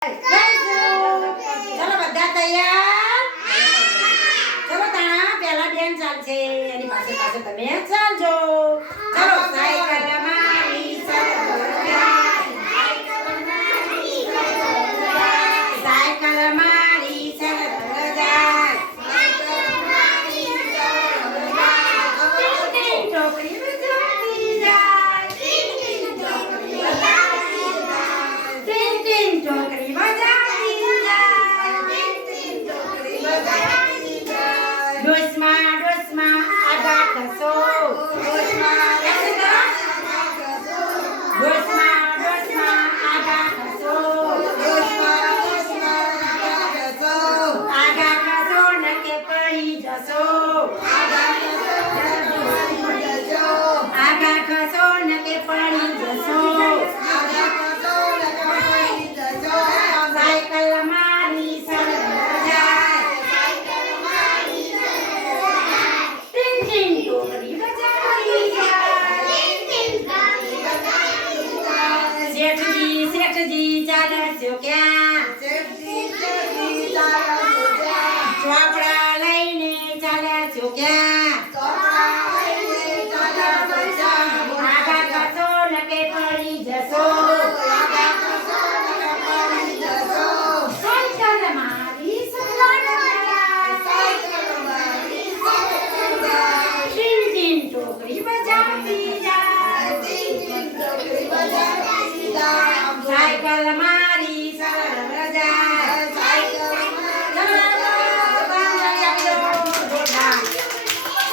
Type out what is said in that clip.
ચલો બધા તૈયાર? ચલો તાણા પહેલા બેન ચાલશે. એની પાસે પાસે તમે ચાલજો. ચલો ડોસમાં ડોસમાં આડા ખસો 这是一家的酒家 cada.